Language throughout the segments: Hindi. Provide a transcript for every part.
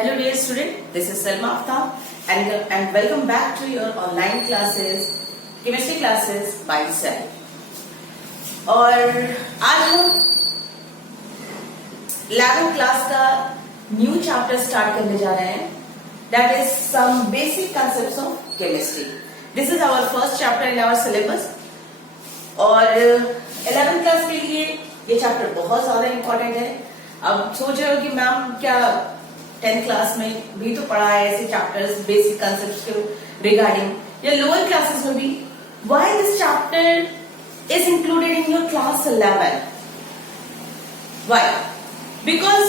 Hello dear student, this is Salma Aftab and welcome back to your online classes, chemistry classes by Sal. और आज हम 11th क्लास का न्यू चैप्टर स्टार्ट करने जा रहे हैं, that is some basic concepts of chemistry. This is our first chapter in our syllabus और 11th क्लास के लिए ये चैप्टर बहुत ज्यादा इम्पोर्टेंट है. अब सोच रहे हो कि मैम क्या 10th क्लास में भी तो पढ़ा है ऐसे चैप्टर्स बेसिक कंसेप्ट्स के रिगार्डिंग या लोअर क्लासेस में भी. Why this chapter is included in your class 11? Why? Because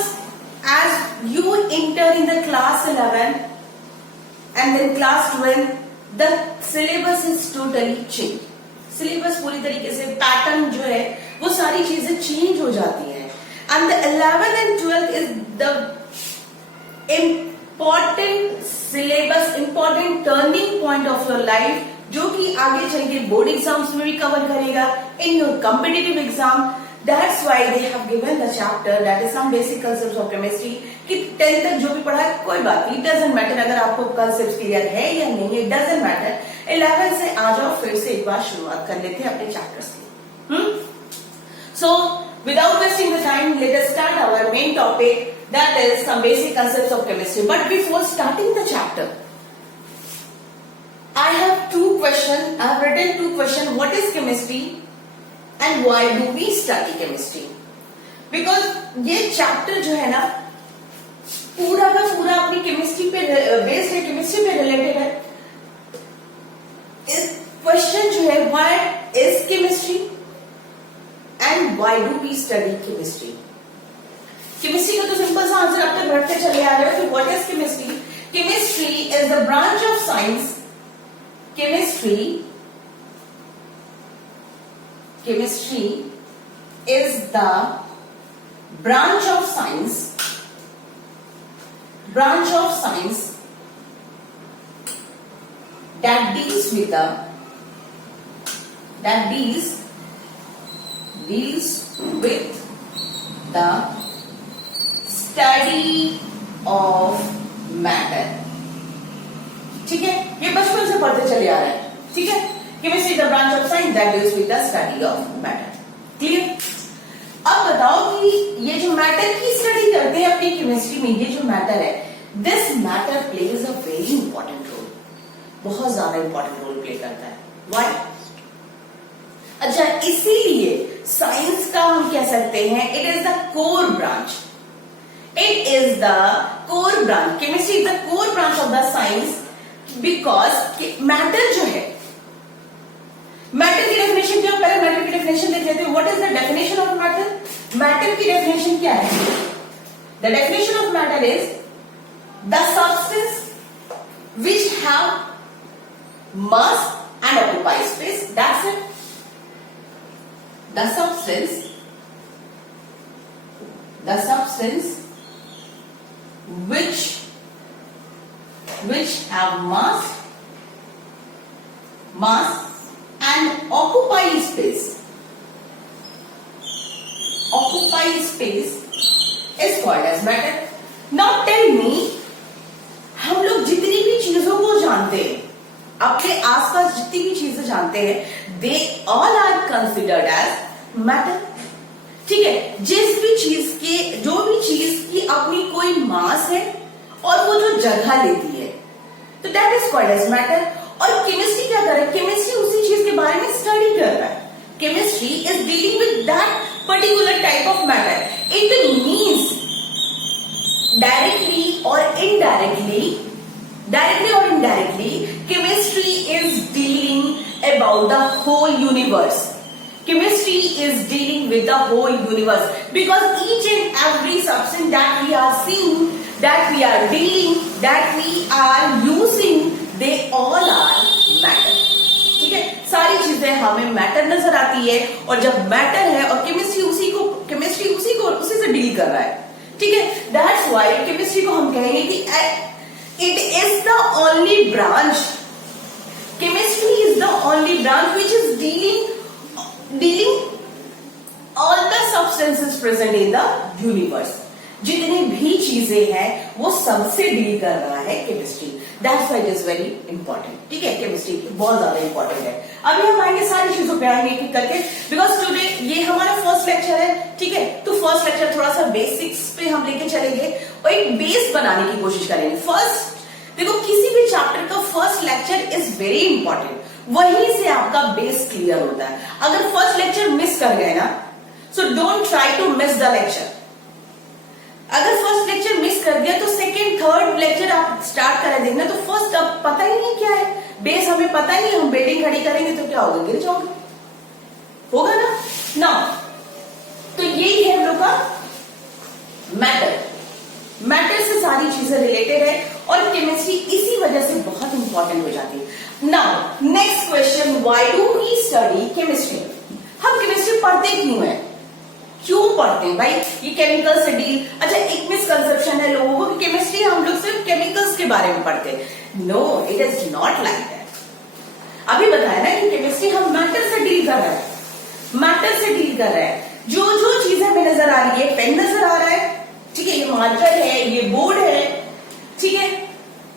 as you enter in the class 11 and then class 12 the syllabus is totally change. Syllabus पूरी तरीके से पैटर्न जो है वो सारी चीजें चेंज हो जाती है. And the 11th and 12th is the important syllabus, important turning point of your life, जो कि आगे चल के बोर्ड एग्जाम्स में भी कवर करेगा in your competitive exam. That's why they have given the chapter that is some basic concepts of chemistry. कि 10th तक जो भी पढ़ा है कोई बात नहीं, इट डजंट मैटर अगर आपको कांसेप्ट्स क्लियर है या नहीं, इट डजंट मैटर. 11 से आ जाओ, फिर से एक बार शुरुआत कर लेते हैं अपने चैप्टर्स की. सो without wasting the time, let us start our main topic, that is some basic concepts of chemistry. But before starting the chapter, I have two questions. I have written two questions. What is chemistry and why do we study chemistry? Because ये chapter जो है ना पूरा का पूरा अपनी केमिस्ट्री पे बेस्ड है, केमिस्ट्री पे रिलेटेड है. इस क्वेश्चन जो है why is chemistry and why do we study chemistry? Chemistry का तो सिंपल सा आंसर आप तक बढ़ते चले आ रहे हो. What is chemistry? Chemistry is the branch of science. Chemistry is the branch of science that deals with the study of matter. ठीक है, ये बचपन से पढ़ते चले आ रहे हैं. ठीक है, chemistry the branch of science that deals with the study of matter. Clear? अब बताओ कि ये जो मैटर की स्टडी करते हैं अपनी केमिस्ट्री में, ये जो मैटर है, this matter plays a very important role. बहुत ज्यादा इंपॉर्टेंट रोल प्ले करता है. व्हाई? अच्छा, इसीलिए साइंस का हम कह सकते हैं it is the core branch. It is the core branch. Chemistry is the core branch of the science because matter जो है, मैटर की डेफिनेशन क्या? पहले मैटर की डेफिनेशन देख लेते हैं. What is the definition of matter? Matter की डेफिनेशन क्या है? The definition of matter is the substance which have mass and occupy space. That's it. The substance which have mass and occupy space. Occupy space is called as matter. Now tell me, हम लोग जितनी भी चीजों को जानते हैं, अपने आसपास जितनी भी चीजें जानते हैं, they all are considered as matter. ठीक है, जो भी चीज की अपनी कोई मास है और वो जो जगह लेती है, तो that is called as matter. और केमिस्ट्री क्या कर रहा है? केमिस्ट्री उसी चीज के बारे में स्टडी कर रहा है. Chemistry is dealing with that particular type of matter. It means directly और indirectly, chemistry is dealing about the whole universe. Chemistry is dealing with the whole universe because each and every substance that we are seeing, that we are dealing, that we are using, they all are matter. ठीक है, सारी चीजें हमें मैटर नजर आती है और जब मैटर है और केमिस्ट्री उसी से डील कर रहा है. ठीक है, दैट्स व्हाई केमिस्ट्री को हम कहेंगे कि it is the only branch. Chemistry is the only branch which is dealing all the substances present in the universe. जितनी भी चीजें हैं वो सबसे डील कर रहा है chemistry. That's why it is very important. ठीक है, केमिस्ट्री बहुत ज्यादा इंपॉर्टेंट है। अभी हम आएंगे सारी चीजों पे आएंगे एक करके, बिकॉज टुडे ये हमारा फर्स्ट लेक्चर है। ठीक है, तो फर्स्ट लेक्चर थोड़ा सा बेसिक्स पे हम लेके चलेंगे और एक बेस बनाने की कोशिश करेंगे। फर्स्ट देखो, किसी भी चैप्टर का first lecture is very important, वहीं से आपका बेस क्लियर होता है। अगर फर्स्ट लेक्चर मिस कर गए ना, so don't try to miss the lecture. अगर फर्स्ट लेक्चर मिस कर दिया तो सेकंड थर्ड लेक्चर आप स्टार्ट करें देखना, तो फर्स्ट अब पता ही नहीं क्या है, बेस हमें पता ही नहीं, हम बिल्डिंग खड़ी करेंगे तो क्या होगा, गिर जाओगे, होगा ना। तो यही है हम लोग का मैटर। मैटर से सारी चीजें रिलेटेड है और केमिस्ट्री इसी वजह से बहुत इंपॉर्टेंट हो जाती है। Now next question, why do we study chemistry? हम केमिस्ट्री पढ़ते क्यों है, क्यों पढ़ते हैं भाई? ये केमिकल से डील। अच्छा, एक मिसकंसेप्शन है लोगों को कि केमिस्ट्री हम लोग सिर्फ केमिकल्स के बारे में पढ़ते हैं। No, it is not like that. अभी बताया ना कि केमिस्ट्री हम मैटर से डील कर रहे हैं, मैटर से डील कर रहे हैं। जो जो चीजें हमें नजर आ रही है, पेन नजर आ रहा है, ठीक है, ये मार्कर है, ये बोर्ड है, ठीक है,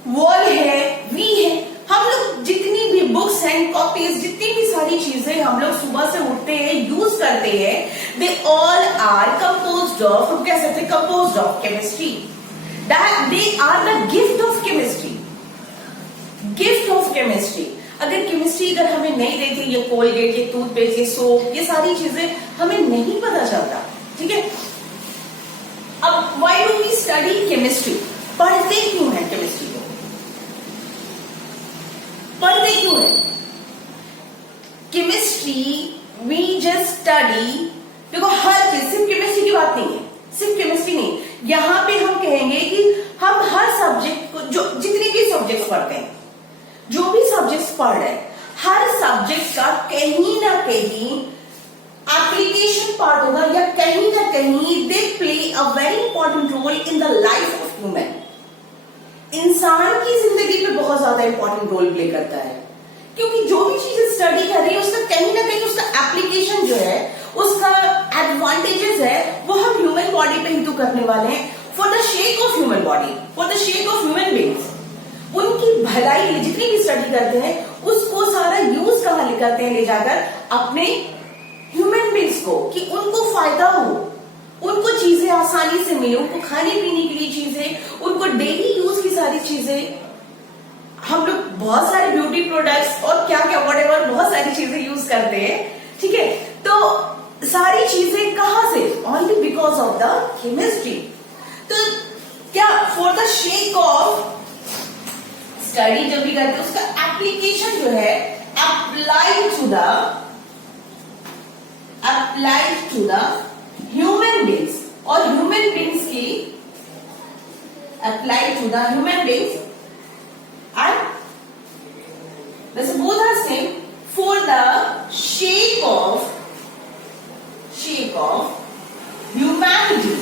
वॉल है, वी है, हम लोग जितनी भी बुक्स एंड कॉपीज, जितनी भी सारी चीजें हम लोग सुबह से उठते हैं, यूज करते हैं, they all are composed of, हम कह सकते हैं composed of chemistry. That they are the gift of chemistry, gift of chemistry. अगर केमिस्ट्री अगर हमें नहीं देती, ये कोलगेट, ये टूथपेस्ट, ये सोप, ये सारी चीजें हमें नहीं पता चलता। ठीक है, अब why do we study chemistry? पढ़ते क्यों है केमिस्ट्री को, पढ़ते क्यों है केमिस्ट्री? We just study. देखो, हर चीज, सिर्फ केमिस्ट्री की बात नहीं है, सिर्फ केमिस्ट्री नहीं, यहां पे हम कहेंगे कि हम हर सब्जेक्ट को, जो जितने भी सब्जेक्ट्स पढ़ते हैं, जो भी सब्जेक्ट्स पढ़ रहे हैं, हर सब्जेक्ट का कहीं ना कहीं एप्लीकेशन पार्ट होगा, या कहीं ना कहीं they play a very important role in the life of human. इंसान की जिंदगी पे बहुत ज्यादा इंपॉर्टेंट रोल प्ले करता है, क्योंकि जो भी चीज स्टडी कर रही है उसका कहीं ना कहीं उसका एप्लीकेशन जो है, उसका एडवांटेजेस है, वो हम ह्यूमन बॉडी पे ही तो करने वाले हैं, for the sake of human body, for the sake of human beings. उनकी भलाई के लिए जितनी भी स्टडी करते हैं, उसको सारा यूज कहां ले करते हैं, ले जाकर अपने ह्यूमन बीइंग्स को, कि उनको फायदा हो, उनको चीजें आसानी से मिले, उनको खाने पीने के लिए चीजें, उनको डेली यूज की सारी चीजें। हम लोग बहुत सारे ब्यूटी प्रोडक्ट्स और क्या क्या व्हाटएवर बहुत सारी चीजें यूज करते हैं। ठीक है, तो सारी चीजें कहां से? Only because of the chemistry. तो क्या for the sake of study जब भी करते हैं, उसका एप्लीकेशन जो है applied to the human beings, और ह्यूमन बीइंग्स की applied to the human beings and this both are same for the sake of humanity.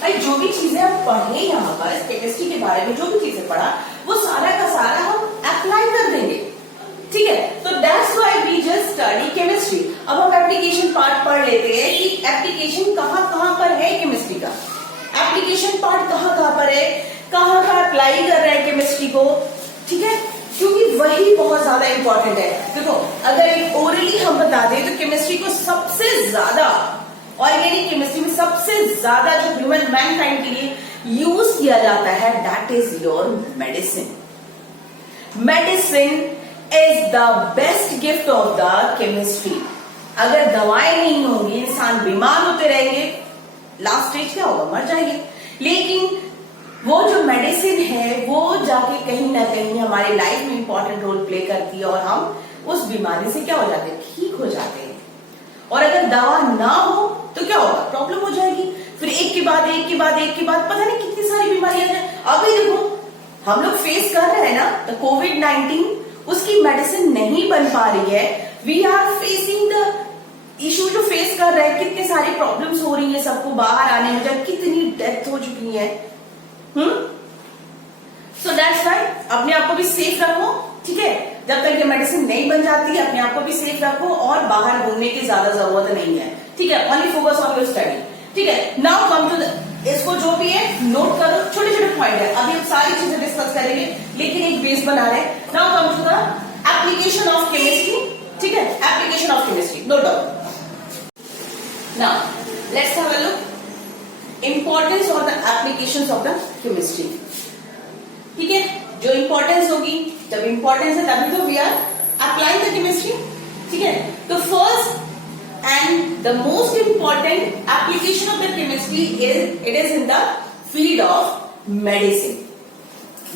भाई, जो भी चीजें हम पढ़े यहां पर केमिस्ट्री के बारे में, जो भी चीजें पढ़ा, वो सारा का सारा हम अप्लाई कर देंगे। ठीक है, तो that's why we just study chemistry. अब हम एप्लीकेशन पार्ट पढ़ लेते हैं कि एप्लीकेशन कहां पर है केमिस्ट्री का, एप्लीकेशन पार्ट कहां पर है, कहां अप्लाई कर रहे हैं केमिस्ट्री को। ठीक है, क्योंकि वही बहुत ज्यादा इंपॉर्टेंट है। देखो, अगर एक ओरली हम बता दें तो केमिस्ट्री को सबसे ज्यादा, ऑर्गेनिक केमिस्ट्री में सबसे ज्यादा जो ह्यूमन मैनकाइंड के लिए यूज किया जाता है, that is your medicine. Medicine is the best gift of the chemistry. अगर दवाएं नहीं होंगी, इंसान बीमार होते रहेंगे, लास्ट स्टेज क्या होगा, मर जाएंगे। लेकिन वो जो मेडिसिन है, वो जाके कहीं ना कहीं हमारी लाइफ में इंपॉर्टेंट रोल प्ले करती है, और हम उस बीमारी से क्या हो जाते हैं, ठीक हो जाते हैं। और अगर दवा ना हो तो क्या होगा, प्रॉब्लम हो जाएगी, फिर एक के बाद पता नहीं कितनी सारी बीमारियां हैं। अभी देखो, हम लोग फेस कर रहे हैं ना द कोविड-19, उसकी मेडिसिन नहीं बन पा रही है। We are facing the issue जो फेस कर रहे हैं, कितनी सारी प्रॉब्लम्स हो रही है सबको बाहर आने में, जब कितनी डेथ हो चुकी है। सो दैट्स व्हाई अपने आप को भी सेफ रखो। ठीक है, जब तक ये मेडिसिन नहीं बन जाती, अपने आप को भी सेफ रखो, और बाहर घूमने की ज्यादा जरूरत नहीं है। ठीक है, only focus on your study. ठीक है, नाउ कम टू इसको जो भी है नोट करो, छोटे छोटे पॉइंट है, अभी हम सारी चीजें डिस्कस करेंगे लेकिन एक बेस बना रहे हैं। Now come to the application of chemistry, ठीक है, application of chemistry, note down. Now let's have a look importance of the applications of the chemistry. ठीक है, जो इंपॉर्टेंस होगी, जब इंपॉर्टेंस है तभी तो we are applying the chemistry. ठीक है, तो first and the most important application of the chemistry is in the field of medicine.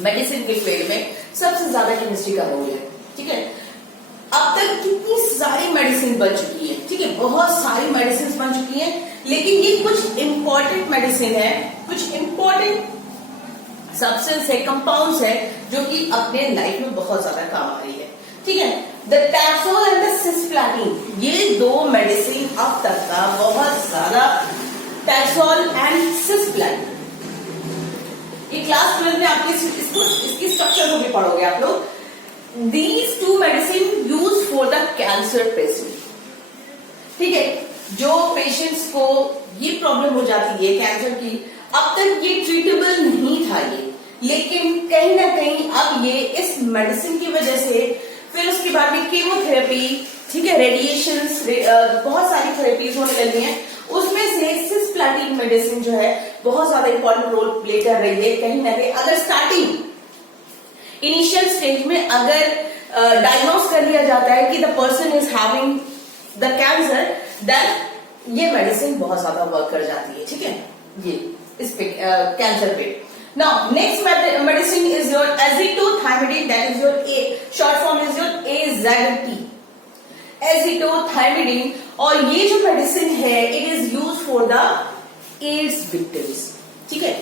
Medicine के फील्ड में सबसे ज्यादा केमिस्ट्री का रोल है। ठीक है, अब तक कितनी सारी मेडिसिन बन चुकी है, ठीक है, बहुत सारी मेडिसिन बन चुकी है, लेकिन ये कुछ इंपॉर्टेंट मेडिसिन है, कुछ इंपॉर्टेंट सब्सटेंस है, कंपाउंड्स है जो कि अपने लाइफ में बहुत ज्यादा काम आ रही है। ठीक है, the taxol and the cisplatin, ये दो मेडिसिन अब तक का बहुत ज्यादा, टैक्सोल एंड सिस्प्लाटिन, ये क्लास 12 में आपके इसकी स्ट्रक्चर को भी पढ़ोगे आप लोग। These two medicine use for the cancer patient. ठीक है, जो पेशेंट्स को ये प्रॉब्लम हो जाती है कैंसर की, अब तक ये ट्रीटेबल नहीं था ये, लेकिन कहीं ना कहीं अब ये इस मेडिसिन की वजह से, फिर उसके बाद में कीमोथेरेपी, ठीक है, रेडिएशन, बहुत सारी थेरेपीज होने लगी हैं, उसमें से सिस्प्लाटिन मेडिसिन जो है बहुत ज्यादा इंपॉर्टेंट रोल प्ले कर रही है। कहीं ना कहीं अगर स्टार्टिंग इनिशियल स्टेज में अगर डायग्नोस कर लिया जाता है कि the person is having the cancer, then ये मेडिसिन बहुत ज्यादा वर्क कर जाती है। ठीक है, ये इस पे कैंसर पे। Now, next medicine is your azithromycin, that is your A, short form is your AZT, azithromycin, और ये जो मेडिसिन है it is used for the AIDS victims। ठीक है,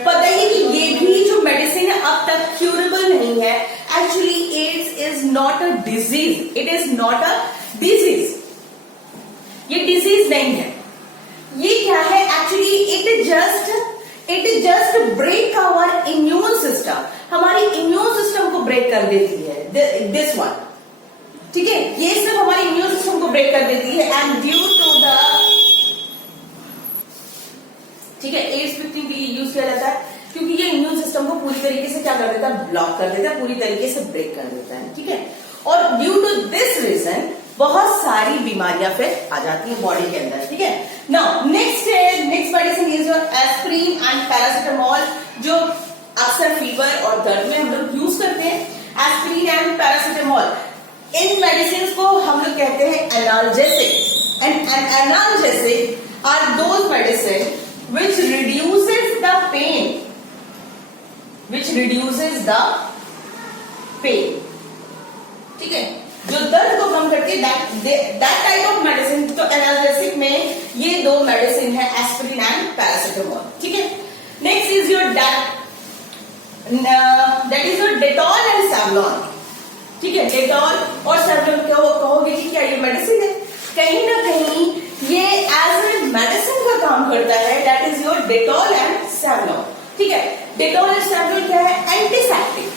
बताइए कि ये भी जो मेडिसिन है अब तक क्यूरेबल नहीं है। Actually AIDS is not a disease, it is not a disease, ये डिजीज नहीं है, ये क्या है actually, it just break our immune system, हमारी इम्यून सिस्टम को ब्रेक कर देती है दिस वन। ठीक है, ये सिर्फ हमारी इम्यून सिस्टम को ब्रेक कर देती है एंड ड्यू टू द, ठीक है, एड्स विक्टिम के लिए यूज किया जाता है क्योंकि ये इम्यून सिस्टम को पूरी तरीके से क्या कर देता है, ब्लॉक कर देता है, पूरी तरीके से ब्रेक कर देता है। ठीक है, और ड्यू टू दिस रीजन बहुत सारी बीमारियां फिर आ जाती है बॉडी के अंदर। ठीक है, now next medicine is your aspirin and paracetamol, जो अक्सर फीवर और दर्द में हम लोग यूज करते हैं। एस्प्रिन एंड पैरासिटामोल, इन मेडिसिन को हम लोग कहते हैं analgesic, and analgesic are those medicine which reduces the pain, ठीक है, जो दर्द को कम करती है, that type of medicine। तो एनाल्जेसिक में ये दो मेडिसिन है, एस्पिरिन एंड पैरासिटामोल। ठीक है, next is your that is your Dettol and Savlon. ठीक है, डेटॉल और सैवलॉन कहोगे कि क्या ये मेडिसिन है, कहीं ना कहीं ये एज ए मेडिसिन का काम करता है, that is your Dettol and Savlon. ठीक है, डेटॉल एंड सैवलॉन क्या है, antiseptic,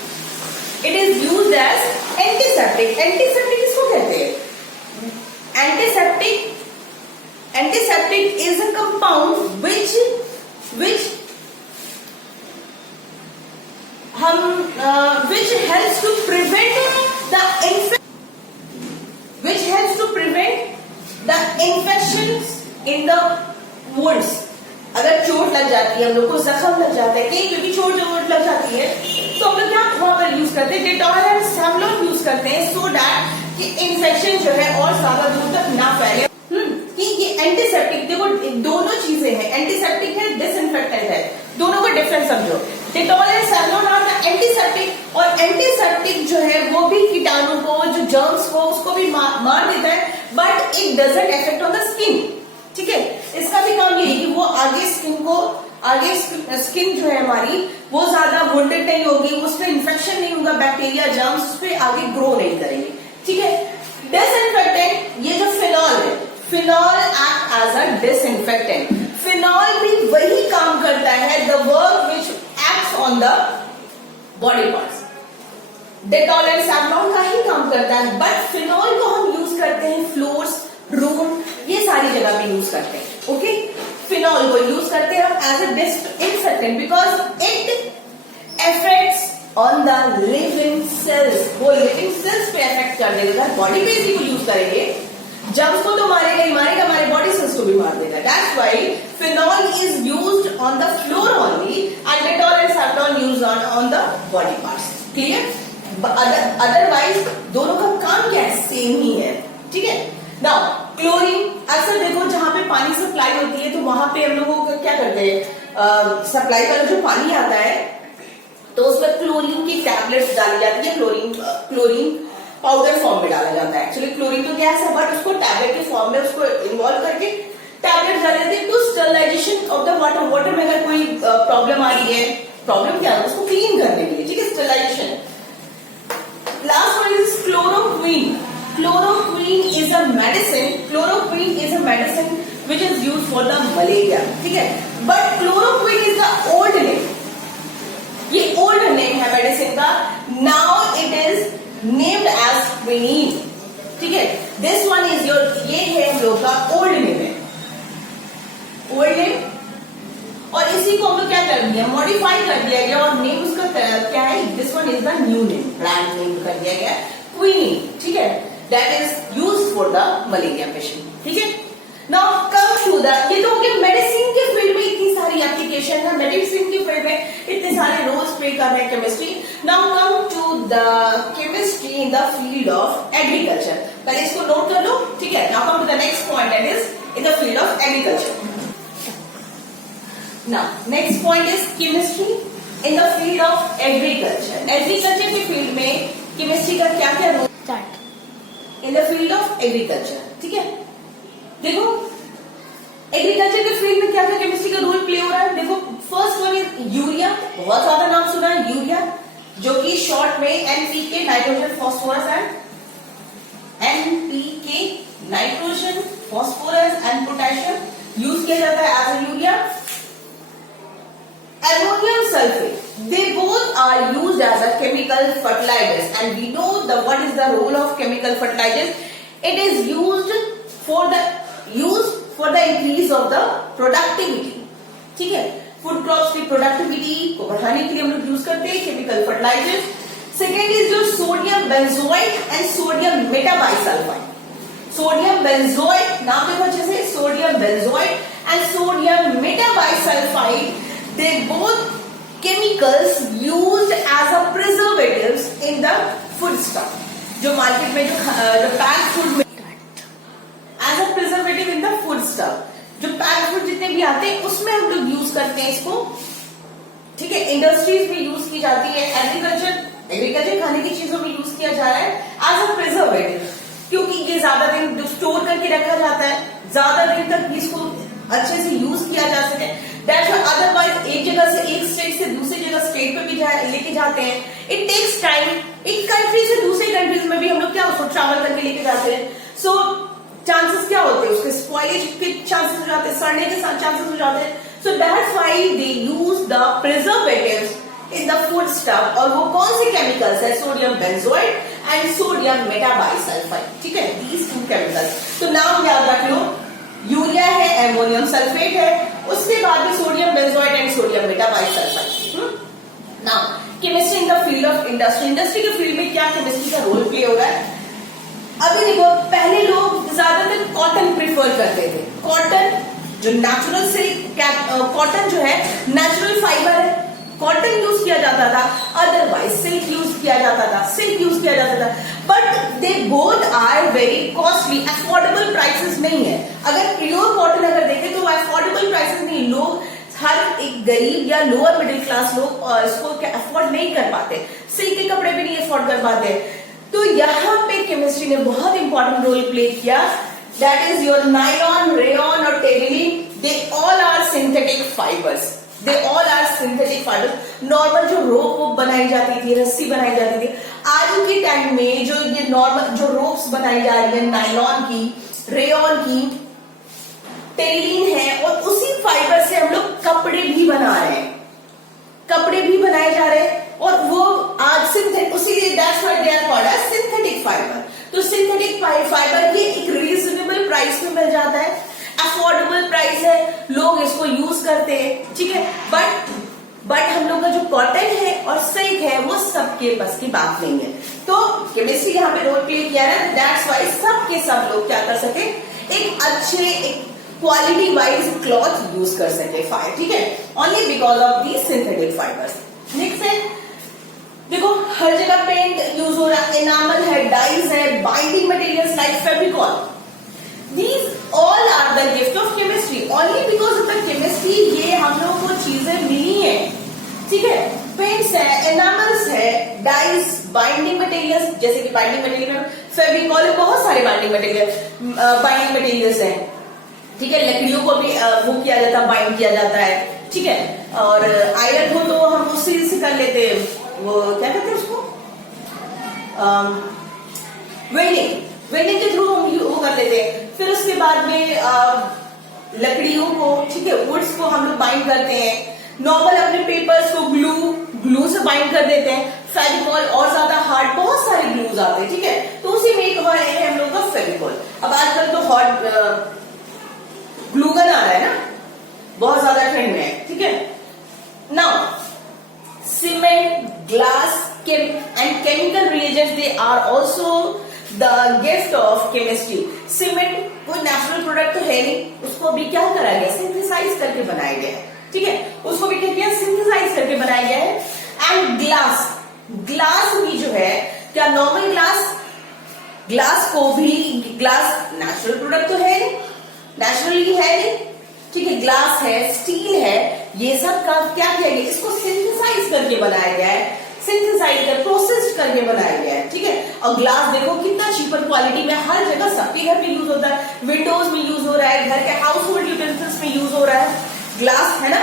it is used as antiseptic. Antiseptic किसको कहते हैं, antiseptic is a compound which helps to prevent the infections in the wounds। अगर चोट लग जाती है, हम लोग को जख्म लग जाता है, कहीं पे भी चोट लग जाती है, तो हम लोग क्या वहां पर यूज करते हैं, डेटॉल एंड सैवलॉन यूज करते हैं, सो दैट कि इन्फेक्शन जो है और ज्यादा दूर तक ना फैले। कि ये एंटीसेप्टिक, देखो दोनों चीजें हैं, एंटीसेप्टिक है, डिसइंफेक्टेंट है, दोनों का डिफरेंस समझो। Dettol and Savlon are the antiseptic, और एंटीसेप्टिक जो है वो भी कीटाणु को, जो जर्म्स को, उसको भी मार देता है, but it doesn't effect on the skin. ठीक है, इसका भी काम ये है कि वो आगे स्किन जो है हमारी वो ज्यादा वुंडेड नहीं होगी, उसमें इन्फेक्शन नहीं होगा, बैक्टीरिया जर्म्स उस पर आगे ग्रो नहीं करेंगे। ठीक है, डिसइंफेक्टेंट, ये जो फिनॉल है, phenol act as a disinfectant. Phenol भी वही काम करता है, the work which acts on the body parts, Dettol and Savlon का ही काम करता है, बट फिनॉल को हम यूज करते हैं फ्लोर्स, रूम, ये सारी जगह पे यूज करते हैं। ओके, फिनॉल को यूज करते हैं हम as a best insectant because it affects on the living cells, वो लिविंग सेल्स पे अफेक्ट कर देगा, बॉडी पे इसी को यूज करेंगे, जर्म्स को तो मारेगा ही मारेगा, हमारे बॉडी सेल्स को भी मार देगा। That's why phenol is used on the floor only and Dettol and saffron used on the body parts. Clear? Otherwise दोनों का काम क्या है, सेम ही है। ठीक है। नाउ क्लोरीन, अक्सर देखो जहां पे पानी सप्लाई होती है तो वहां पे हम लोग क्या करते हैं, सप्लाई वाला जो पानी आता है तो उसमें क्लोरीन की टैबलेट्स डाली जाती है, क्लोरीन पाउडर फॉर्म में डाला जाता है। एक्चुअली क्लोरीन तो गैस है बट उसको टैबलेट के फॉर्म में उसको इन्वॉल्व करके टैबलेट डाली जाती है to sterilization of the water. Water में अगर कोई प्रॉब्लम आ रही है, प्रॉब्लम क्या है, उसको क्लीन करने के लिए। ठीक है, sterilization. Last one is chloroquine. Chloroquine is a medicine, chloroquine is a medicine which is use for the malaria. ठीक है, but chloroquine is the old name, ये ओल्ड नेम है मेडिसिन का। Now it is named as quinine. ठीक है, दिस वन इज योर, ये है हम लोग का ओल्ड नेम है, ओल्ड नेम, और इसी को हम लोग क्या कर दिया, मॉडिफाई कर दिया गया और नेम उसका क्या है, this one is the new name, brand name कर दिया गया क्विनीन। ठीक है, that is used for the malaria patient. ठीक है, नाउ कम टू द, ये तो कि मेडिसिन के फील्ड में इतनी सारी एप्लीकेशन है, मेडिसिन के फील्ड में इतने सारे रोल्स प्ले कर रहे हैं chemistry. Now come to the chemistry in the field of agriculture. पहले इसको नोट कर लो। ठीक है, now come to the next point, that is in the field of agriculture. Now, next point is chemistry in the field of agriculture. Agriculture के फील्ड में केमिस्ट्री का क्या क्या role in the field of agriculture. ठीक है, देखो एग्रीकल्चर के फील्ड में क्या क्या केमिस्ट्री का रोल प्ले हो रहा है। देखो फर्स्ट वन इज यूरिया, बहुत ज्यादा नाम सुना है यूरिया, जो कि शॉर्ट में NPK, nitrogen phosphorus and NPK, nitrogen phosphorus and potassium use किया जाता है as a urea. Ammonium sulfate, they both are used as a chemical fertilizers, and we know what is the role of chemical fertilizers. It is used for the increase of the productivity. ठीक है, फूड क्रॉप्स की प्रोडक्टिविटी को बढ़ाने के लिए हम लोग यूज करते हैं केमिकल फर्टिलाइजर्स। सेकेंड इज जो sodium benzoate and sodium metabisulphite. Sodium benzoate, नाम देखो अच्छे से, sodium benzoate and sodium metabisulphite, they both chemicals used as a preservatives in the food stuff, जो मार्केट में जो पैक्ड फूड में as a preservative in the food stuff, जो पैक्ड फूड जितने भी आते हैं उसमें हम लोग यूज करते हैं इसको। ठीक है, इंडस्ट्रीज में यूज की जाती है, एग्रीकल्चर खाने की चीजों में यूज किया जा रहा है एज अ प्रिजर्वेटिव, क्योंकि ये ज्यादा दिन जो स्टोर करके रखा जाता है, ज्यादा दिन तक इसको अच्छे से यूज किया जा सके। अदरवाइज एक जगह से, एक स्टेट से दूसरी जगह स्टेट पे भी लेके जाते हैं, इट टेक्स टाइम। एक कंट्री से दूसरे कंट्रीज में भी हम लोग क्या उसको ट्रैवल करके लेके जाते हैं, सो चांसेस क्या होते हैं, उसके स्पॉइलेज के चांसेस हो जाते हैं, सड़ने के चांसेस हो जाते हैं। So that's why they use the preservatives in the food stuff, और वो कौन से केमिकल्स है, sodium benzoate and sodium metabisulphite. ठीक है, दीज टू केमिकल्स। तो नाम याद रख लो, यूरिया है, एमोनियम सल्फेट है, उसके बाद में sodium benzoate and sodium metabisulphite. Now chemistry in the field of industry. Industry के फील्ड में क्या केमिस्ट्री का रोल प्ले हो रहा है। अभी देखो, पहले लोग ज्यादातर कॉटन प्रिफर करते थे। कॉटन जो नेचुरल से, कॉटन जो है नेचुरल फाइबर है, कॉटन यूज किया जाता था, अदरवाइज सिल्क यूज किया जाता था, but they both are very costly, affordable prices नहीं है। अगर प्योर कॉटन अगर देखें तो अफोर्डेबल प्राइसेस नहीं, लोग हर एक गरीब या लोअर मिडिल क्लास लोग इसको अफोर्ड नहीं कर पाते, सिल्क के कपड़े भी नहीं अफोर्ड कर पाते। तो यहाँ पे केमिस्ट्री ने बहुत इंपॉर्टेंट रोल प्ले किया, that is your nylon, rayon और terylene, they all are synthetic fibres, they all are synthetic fibres. Normal जो रोप बनाई जाती थी, रस्सी बनाई जाती थी, आज के टाइम में जो ये नॉर्मल जो रोप्स बनाई जा रही है, नायलॉन की, रेयॉन की, टेरिलीन है, और उसी फाइबर से हम लोग कपड़े भी बना रहे हैं, कपड़े भी बनाए जा रहे हैं, और वो आज सिंथेटिक, उसी that's why they are called as synthetic fibre. तो सिंथेटिक फाइबर ये एक रीजनेबल प्राइस में मिल जाता है, अफोर्डेबल प्राइस है, लोग इसको यूज करते हैं, ठीक है। बट हम लोग का जो कॉटन है और सिल्क है वो सबके बस की बात नहीं है। तो केमिस्ट्री यहाँ पे रोल प्ले किया है, दैट्स वाई सबके सब लोग क्या कर सके, एक अच्छे एक क्वालिटी वाइज क्लॉथ यूज कर सके, ठीक है, only because of the synthetic fibres. Next है, देखो हर जगह पेंट यूज हो रहा है, एनामल है, डाइज है, binding materials like Fevicol, these all are the gift of chemistry, only because of the chemistry ये हम लोगों को चीजें मिली है, ठीक है। पेंट्स है, एनामल्स है, डाइज, बाइंडिंग मटेरियल्स, जैसे कि बाइंडिंग मटेरियल फेविकॉल, बहुत सारे बाइंडिंग मटेरियल्स हैं, ठीक है। लकड़ियों को भी वो किया जाता है, बाइंड किया जाता है, ठीक है। और आयरन को तो हम उससे से कर लेते हैं, वो क्या कहते हैं उसको, वेल्डिंग के थ्रू हम वो कर लेते हैं। फिर उसके बाद में लकड़ियों को, ठीक है, वुड्स को हम लोग बाइंड करते हैं। नॉर्मल अपने पेपर्स को ग्लू से बाइंड कर देते हैं। फेविकॉल और ज्यादा हार्ड, बहुत सारे ग्लूज आते हैं, ठीक है। तो उसी में एक है हम लोग का फेविकॉल। अब आजकल तो हॉट ग्लूगन आ रहा है ना, बहुत ज्यादा ट्रेंड में है, ठीक है। Now cement, glass and chemical reagents, they are also the gift of chemistry. Cement कोई नेचुरल प्रोडक्ट तो है नहीं, उसको भी क्या करा गया, सिंथेसाइज करके बनाया गया है, ठीक है, उसको भी क्या किया, सिंथेसाइज करके बनाया गया है। एंड ग्लास भी जो है, क्या नॉर्मल ग्लास को भी, ग्लास नेचुरल प्रोडक्ट तो है नहीं, नेचुरली है नहीं, ठीक है, ग्लास है, स्टील है, ये सब का क्या किया गया, इसको सिंथेसाइज करके बनाया गया है, सिंथेसाइज कर प्रोसेस करके बनाया गया है, ठीक है। और ग्लास देखो कितना चीपर क्वालिटी में, हर जगह सबके घर में यूज होता है, विंडोज में यूज हो रहा है, घर के हाउस होल्ड यूटेंसिल्स में यूज हो रहा है ग्लास, है ना।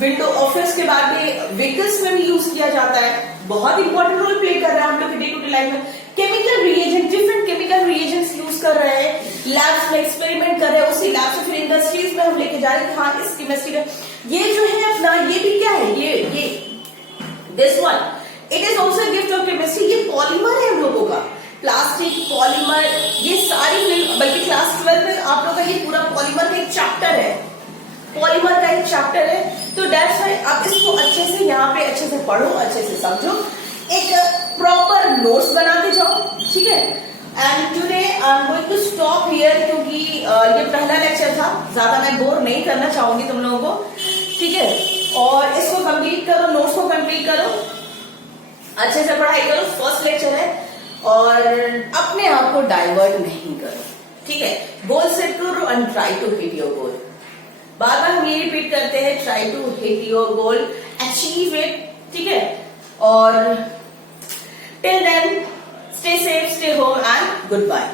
विंडो, ऑफिस के बाद में व्हीकल्स में भी यूज किया जाता है, बहुत इंपॉर्टेंट रोल प्ले कर रहा है हम लोग डे टू डे लाइफ में। Chemical reagent, different chemical reagents use कर रहे हैं, लैब्स में एक्सपेरिमेंट कर रहे हैं, उसी लैब से फिर इंडस्ट्रीज में हम लेके जा रहे हैं। हाँ, इस केमिस्ट्री में ये जो है अपना, ये भी क्या है, ये this one, it is also gift of chemistry. ये पॉलीमर है हम लोगों का, प्लास्टिक, पॉलीमर, ये सारी, बल्कि क्लास 12 में आप लोग का ये पूरा पॉलीमर का एक चैप्टर है, पॉलीमर का एक चैप्टर है। तो दैट्स व्हाई आप इसको अच्छे से यहाँ पे अच्छे से पढ़ो, अच्छे से समझो, एक प्रॉपर नोट्स बनाते जाओ, ठीक है। And today I am going to stop here, क्योंकि ये पहला लेक्चर था, ज्यादा मैं बोर नहीं करना चाहूंगी तुम लोगों को, ठीक है। और इसको कंप्लीट करो, नोट्स को कंप्लीट करो, अच्छे से पढ़ाई करो, फर्स्ट लेक्चर है, और अपने आप को डाइवर्ट नहीं करो, ठीक है। गोल सेट करो and try to hit your goal. बार बार हम ये रिपीट करते हैं, try to hit your goal, achieve it, ठीक है। और till then stay safe, stay home and good bye.